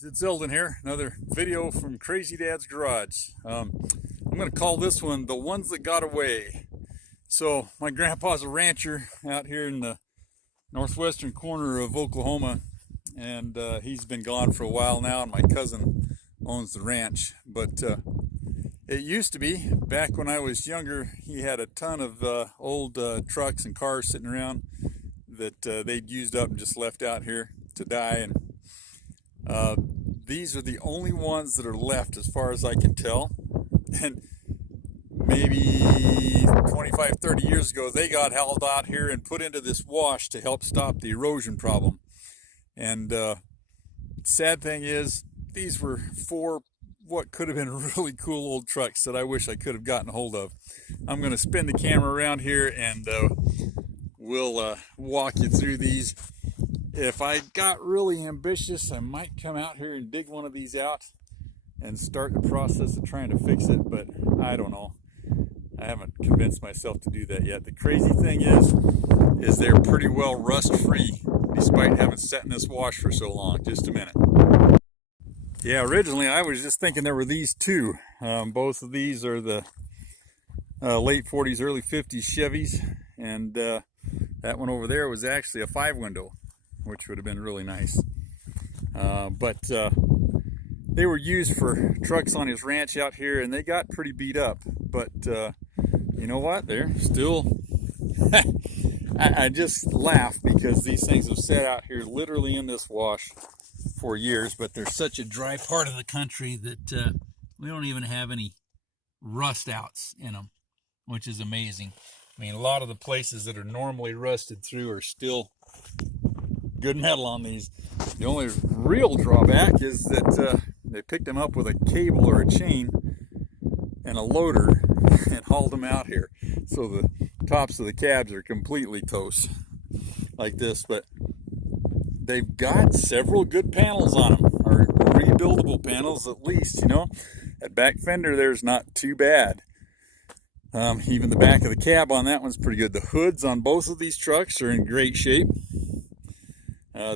It's Eldon here, another video from Crazy Dad's Garage. I'm going to call this one The Ones That Got Away. So my grandpa's a rancher out here in the northwestern corner of Oklahoma, and he's been gone for a while now, and my cousin owns the ranch. But it used to be, back when I was younger, he had a ton of old trucks and cars sitting around that they'd used up and just left out here to die. And these are the only ones that are left as far as I can tell. And maybe 25, 30 years ago, they got hauled out here and put into this wash to help stop the erosion problem. And sad thing is, these were four what could have been really cool old trucks that I wish I could have gotten a hold of. I'm going to spin the camera around here and we'll walk you through these. If I got really ambitious, I might come out here and dig one of these out and start the process of trying to fix it, but I don't know. I haven't convinced myself to do that yet. The crazy thing is they're pretty well rust-free, despite having sat in this wash for so long. Just a minute. Yeah, originally I was just thinking there were these two. Both of these are the late 40s, early 50s Chevys, and that one over there was actually a 5-window, which would have been really nice. But they were used for trucks on his ranch out here, and they got pretty beat up. But you know what? They're still... I just laugh because these things have sat out here literally in this wash for years, but there's such a dry part of the country that we don't even have any rust outs in them, which is amazing. I mean, a lot of the places that are normally rusted through are still good metal on these. The only real drawback is that they picked them up with a cable or a chain and a loader and hauled them out here. So the tops of the cabs are completely toast like this, but they've got several good panels on them, or rebuildable panels at least, you know. That back fender there's not too bad. Even the back of the cab on that one's pretty good. The hoods on both of these trucks are in great shape.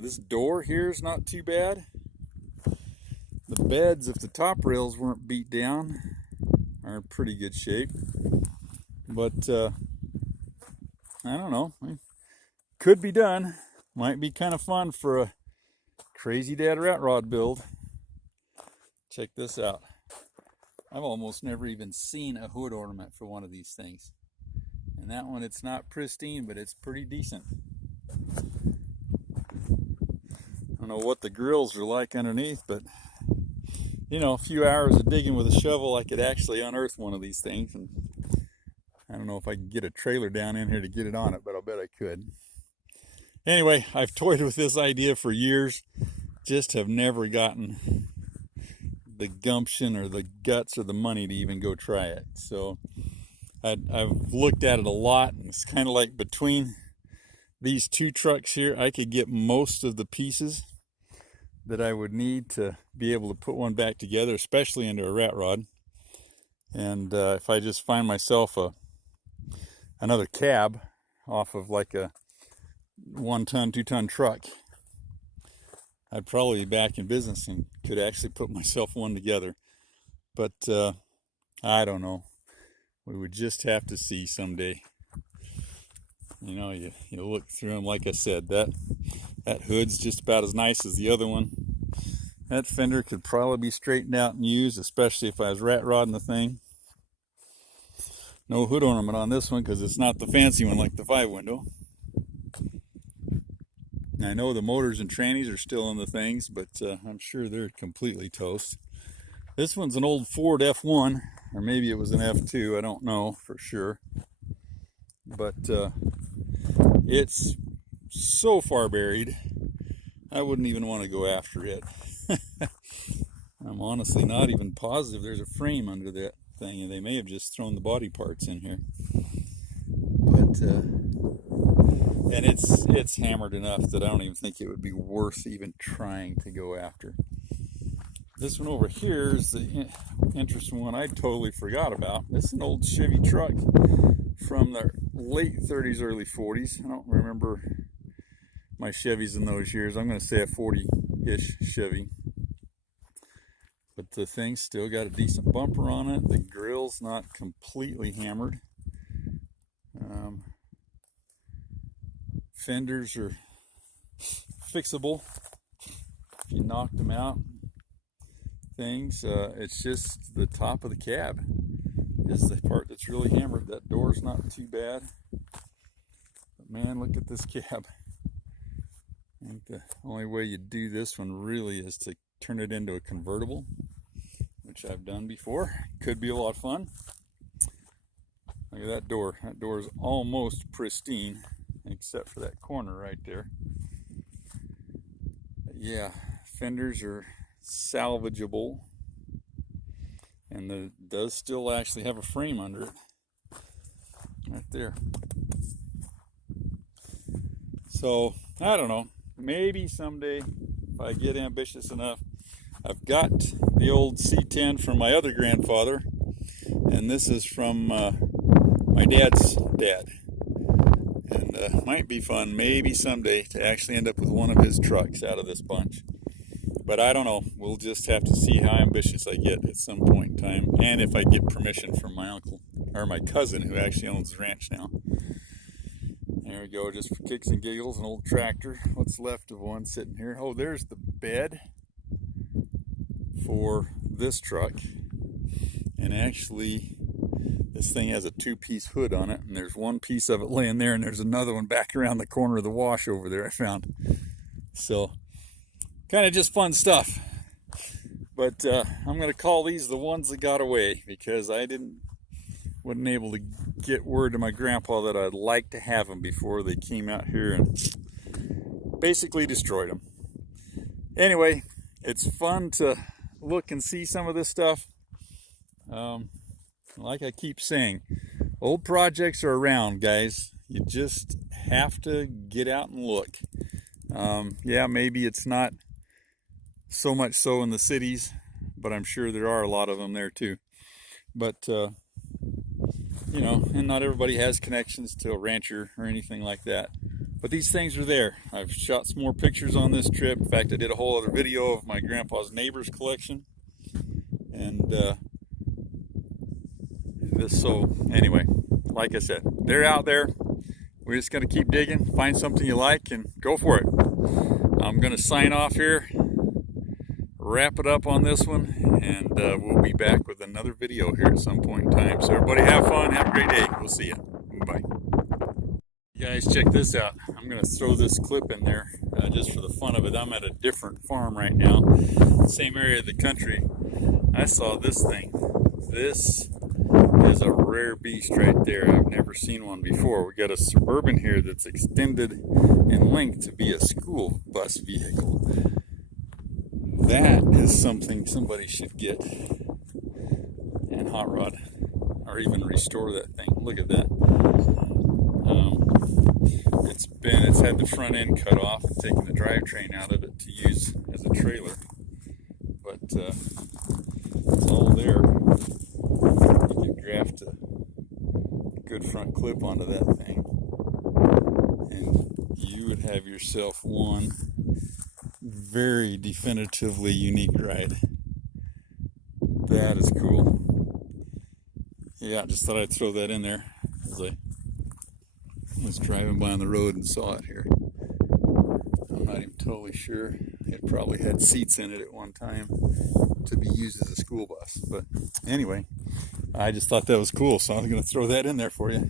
This door here is not too bad. The beds, if the top rails weren't beat down, are in pretty good shape. But I don't know, it could be done. Might be kind of fun for a Crazy Dad rat rod build. Check this out. I've almost never even seen a hood ornament for one of these things. And that one, it's not pristine, but it's pretty decent. I don't know what the grills are like underneath, but you know, a few hours of digging with a shovel, I could actually unearth one of these things. And I don't know if I can get a trailer down in here to get it on it, but I'll bet I could. Anyway, I've toyed with this idea for years, just have never gotten the gumption or the guts or the money to even go try it. So I've looked at it a lot, and it's kind of like between these two trucks here, I could get most of the pieces that I would need to be able to put one back together, especially into a rat rod. And if I just find myself another cab off of like a 1-ton, 2-ton truck, I'd probably be back in business and could actually put myself one together. But I don't know. We would just have to see someday. You know, you look through them, like I said, that hood's just about as nice as the other one. That fender could probably be straightened out and used, especially if I was rat rodding the thing. No hood ornament on this one because it's not the fancy one like the 5-window. I know the motors and trannies are still in the things, but I'm sure they're completely toast. This one's an old Ford F1, or maybe it was an F2, I don't know for sure. But it's so far buried, I wouldn't even want to go after it. I'm honestly not even positive there's a frame under that thing, and they may have just thrown the body parts in here. But and it's hammered enough that I don't even think it would be worth even trying to go after. This one over here is the interesting one I totally forgot about. This is an old Chevy truck from the late 30s, early 40s. I don't remember my Chevys in those years. I'm going to say a 40-ish Chevy. but the thing's still got a decent bumper on it. The grill's not completely hammered. Fenders are fixable if you knocked them out. It's just the top of the cab is the part that's really hammered. That door's not too bad, but man, look at this cab. I think the only way you do this one really is to turn it into a convertible, which I've done before. Could be a lot of fun. Look at that door. That door is almost pristine, except for that corner right there. But yeah, fenders are salvageable, and it does still actually have a frame under it. Right there. So, I don't know. Maybe someday, if I get ambitious enough. I've got the old C10 from my other grandfather, and this is from my dad's dad. And might be fun, maybe someday, to actually end up with one of his trucks out of this bunch. But I don't know. We'll just have to see how ambitious I get at some point in time, and if I get permission from my uncle, or my cousin, who actually owns the ranch now. There we go, just for kicks and giggles, an old tractor. What's left of one sitting here? Oh, there's the bed for this truck. And actually, this thing has a two-piece hood on it, and there's one piece of it laying there, and there's another one back around the corner of the wash over there I found. So, kind of just fun stuff. But I'm going to call these the ones that got away, because I wasn't able to get word to my grandpa that I'd like to have them before they came out here and basically destroyed them. Anyway, it's fun to look and see some of this stuff. Like I keep saying, old projects are around, guys. You just have to get out and look. Yeah, maybe it's not so much so in the cities, but I'm sure there are a lot of them there too. But you know, and not everybody has connections to a rancher or anything like that. But these things are there. I've shot some more pictures on this trip. In fact, I did a whole other video of my grandpa's neighbor's collection. And so anyway, like I said, they're out there. We're just going to keep digging, find something you like, and go for it. I'm going to sign off here, wrap it up on this one, and we'll be back with another video here at some point in time. So everybody have fun, have a great day. We'll see you. Bye. You guys, check this out. I'm going to throw this clip in there just for the fun of it. I'm at a different farm right now, same area of the country. I saw this thing. This is a rare beast right there. I've never seen one before. We got a Suburban here that's extended in length to be a school bus vehicle. That is something somebody should get and hot rod, or even restore that thing. Look at that. It's had the front end cut off and taken the drivetrain out of it to use as a trailer. But it's all there. You could graft a good front clip onto that thing, and you would have yourself one very definitively unique ride. That is cool. Yeah, just thought I'd throw that in there as I was driving by on the road and saw it here. I'm not even totally sure. It probably had seats in it at one time to be used as a school bus. But anyway, I just thought that was cool, so I was going to throw that in there for you.